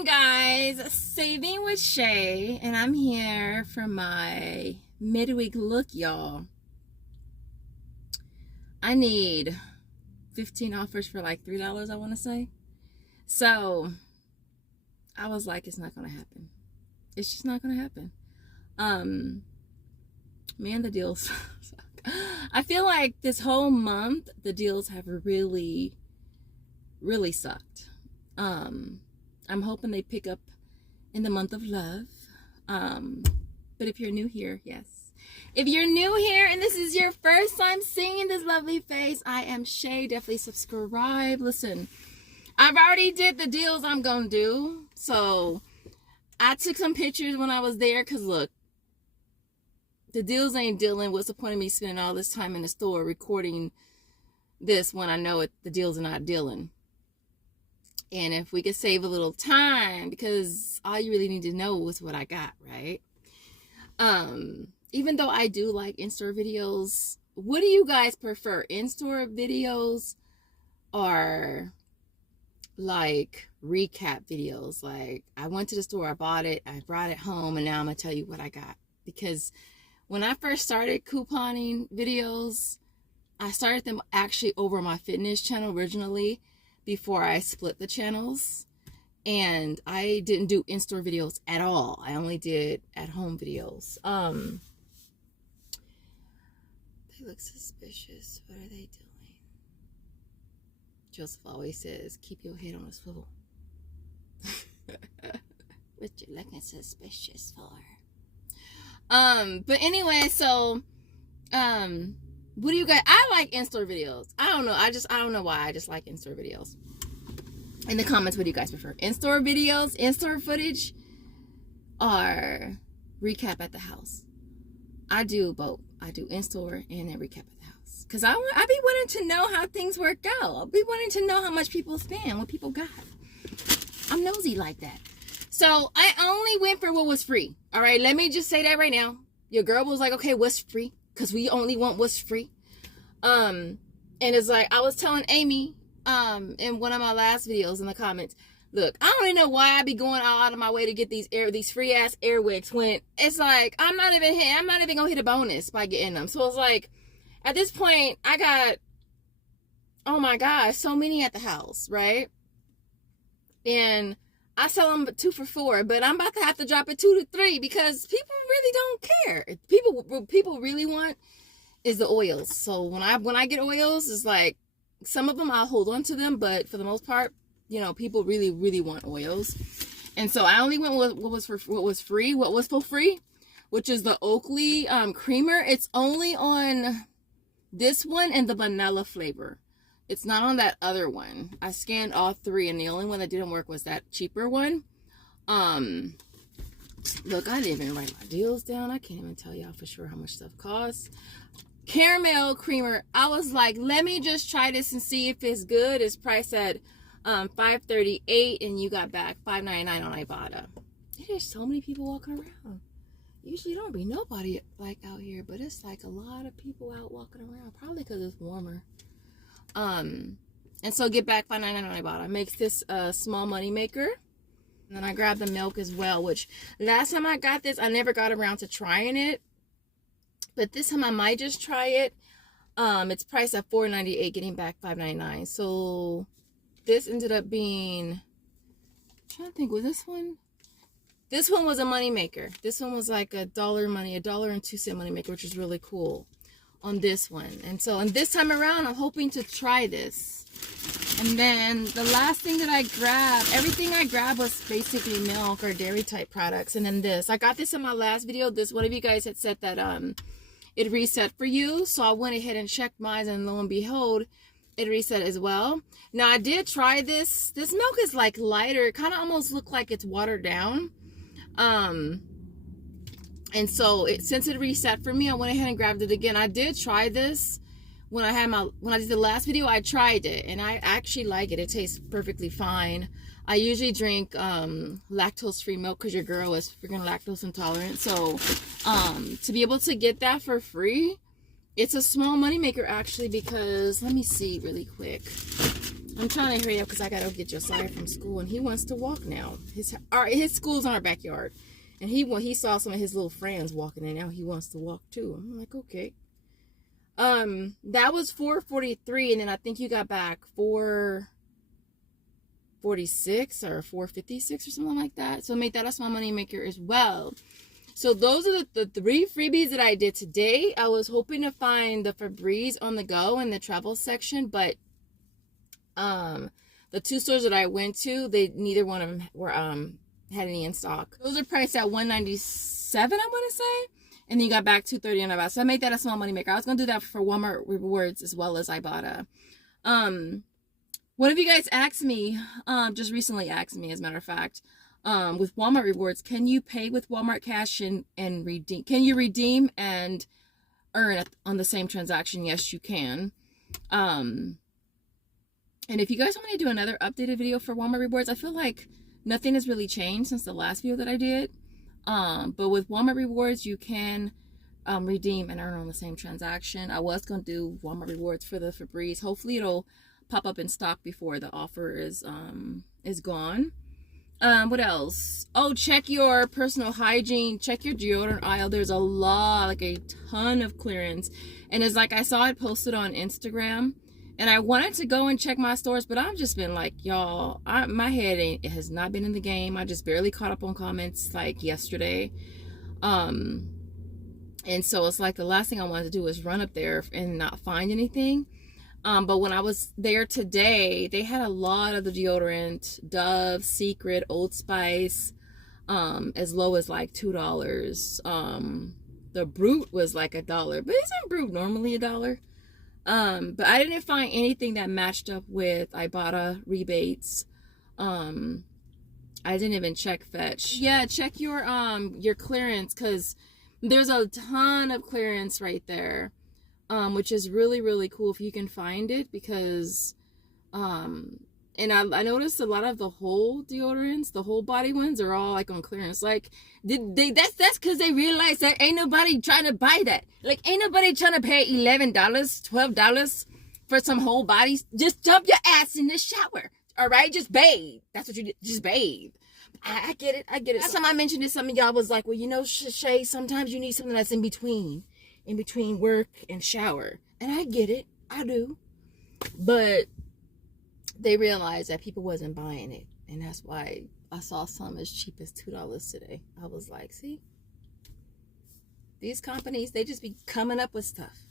on, guys? Saving with Shay, and I'm here for my midweek look, y'all. I need 15 offers for like $3, I want to say. So I was like, it's not gonna happen. It's just not gonna happen. Man, the deals. I feel like this whole month the deals have really sucked. I'm hoping they pick up in the month of love. But if you're new here, yes. If you're new here and this is your first time seeing this lovely face, I am Shay. Definitely subscribe. Listen, I've already did the deals I'm gonna do. So I took some pictures when I was there, because look, the deals ain't dealing. What's the point of me spending all this time in the store recording this when I know the deals are not dealing? And if we could save a little time, because all you really need to know is what I got, right? Even though I do like in-store videos, what do you guys prefer? In-store videos or like recap videos? Like, I went to the store, I bought it, I brought it home, and now I'm gonna tell you what I got. Because when I first started couponing videos, I started them actually over my fitness channel originally, before I split the channels, and I didn't do in-store videos at all. I only did at-home videos. They look suspicious. What are they doing? Joseph always says, keep your head on a swivel. What you looking suspicious for? But anyway, so what do you guys? I like in-store videos. I don't know. I don't know why. I just like in-store videos. In the comments, what do you guys prefer? In-store videos, in-store footage, or recap at the house? I do both. I do in-store and then recap at the house. Because I be wanting to know how things work out. I'll be wanting to know how much people spend, what people got. I'm nosy like that. So I only went for what was free. All right, let me just say that right now. Your girl was like, okay, what's free? Because we only want what's free. And it's like, I was telling Amy in one of my last videos in the comments, look, I don't even know why I be going out of my way to get these free ass Airwicks, when it's like I'm not even gonna hit a bonus by getting them. So it's like, at this point, I got, oh my gosh, so many at the house, right? And I sell them 2 for $4, but I'm about to have to drop it 2 to 3, because people really don't care. People really want is the oils. So when I get oils, it's like, some of them I'll hold on to them, but for the most part, you know, people really want oils. And so I only went with what was for free, which is the Oakley creamer. It's only on this one and the vanilla flavor. It's not on that other one. I scanned all 3, and the only one that didn't work was that cheaper one. Look, I didn't even write my deals down. I can't even tell y'all for sure how much stuff costs. Caramel creamer. I was like, let me just try this and see if it's good. It's priced at $5.38, and you got back $5.99 on Ibotta. There's so many people walking around. Usually don't be nobody like out here, but it's like a lot of people out walking around. Probably because it's warmer. And so get back $5.99 on Ibotta. Makes this a small money maker. And then I grabbed the milk as well, which last time I got this, I never got around to trying it. But this time I might just try it. It's priced at $4.98, getting back $5.99. So this ended up being, I'm trying to think, was this one? This one was a money maker. This one was like $1.02 money maker, which is really cool on this one. And so, and this time around, I'm hoping to try this. And then the last thing that I grabbed, everything I grabbed was basically milk or dairy type products. And then this, I got this in my last video. This, one of you guys had said that it reset for you. So I went ahead and checked mine, and lo and behold, it reset as well. Now I did try this. This milk is like lighter. It kind of almost looked like it's watered down. And so since it reset for me, I went ahead and grabbed it again. I did try this when I did the last video. I tried it, and I actually like it. It tastes perfectly fine. I usually drink lactose-free milk because your girl is freaking lactose intolerant. So to be able to get that for free, it's a small money maker actually, because let me see really quick. I'm trying to hurry up because I gotta get Josiah from school, and he wants to walk now. His school's in our backyard, and he saw some of his little friends walking, and now he wants to walk too. I'm like, okay. That was 4:43, and then I think you got back 4:46 or 4:56 or something like that. So make that a small money maker as well. So those are the 3 freebies that I did today. I was hoping to find the Febreze on the go in the travel section, but the 2 stores that I went to, neither one of them were had any in stock. Those are priced at $197, I want to say, and then you got back $230 on about. So I made that a small money maker. I was gonna do that for Walmart Rewards as well as Ibotta. One of you guys asked me, just recently asked me, as a matter of fact, with Walmart Rewards, can you pay with Walmart Cash and redeem? Can you redeem and earn on the same transaction? Yes, you can. And if you guys want me to do another updated video for Walmart Rewards, I feel like nothing has really changed since the last video that I did. But with Walmart Rewards, you can redeem and earn on the same transaction. I was going to do Walmart Rewards for the Febreze. Hopefully it'll pop up in stock before the offer is gone. What else? Oh, check your personal hygiene. Check your deodorant aisle. There's a lot, like a ton of clearance. And it's like I saw it posted on Instagram. And I wanted to go and check my stores, but I've just been like, y'all, my head it has not been in the game. I just barely caught up on comments like yesterday. And so it's like the last thing I wanted to do was run up there and not find anything. But when I was there today, they had a lot of the deodorant, Dove, Secret, Old Spice, as low as like $2. The Brute was like $1, but isn't Brute normally $1? But I didn't find anything that matched up with Ibotta rebates. I didn't even check Fetch. Yeah, check your clearance, because there's a ton of clearance right there, which is really, really cool if you can find it, because and I noticed a lot of the whole deodorants, the whole body ones, are all like on clearance. Like that's because they realize that ain't nobody trying to buy that. Like ain't nobody trying to pay $11, $12 for some whole bodies. Just dump your ass in the shower. All right, just bathe. That's what you do. Just bathe. I get it. I get it. Last time I mentioned this, some of y'all was like, well, you know, Shay, sometimes you need something that's in between work and shower. And I get it. I do. But they realized that people wasn't buying it, and that's why I saw some as cheap as $2 today. I was like, see, these companies, they just be coming up with stuff. And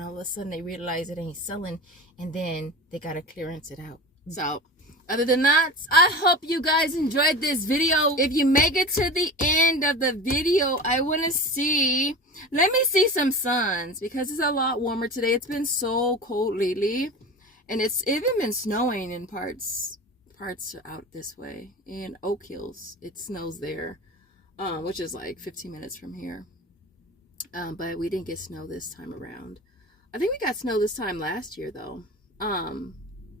all of a sudden they realize it ain't selling, and then they gotta clearance it out. So other than that, I hope you guys enjoyed this video. If you make it to the end of the video, I want to see, let me see some suns, because it's a lot warmer today. It's been so cold lately. And it's even been snowing in parts out this way. In Oak Hills, it snows there, which is like 15 minutes from here. But we didn't get snow this time around. I think we got snow this time last year, though. I'm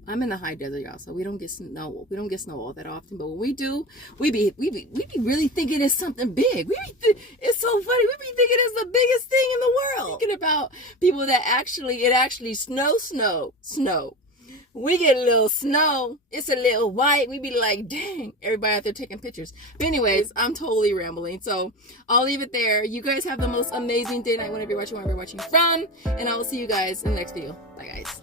in the high desert, y'all, so we don't get snow. We don't get snow all that often. But when we do, we be really thinking it's something big. It's so funny. We be thinking it's the biggest thing in the world. Thinking about people that actually snow. We get a little snow. It's a little white. We be like, dang, everybody out there taking pictures. But anyways, I'm totally rambling. So I'll leave it there. You guys have the most amazing day, night, whenever you're watching from. And I will see you guys in the next video. Bye, guys.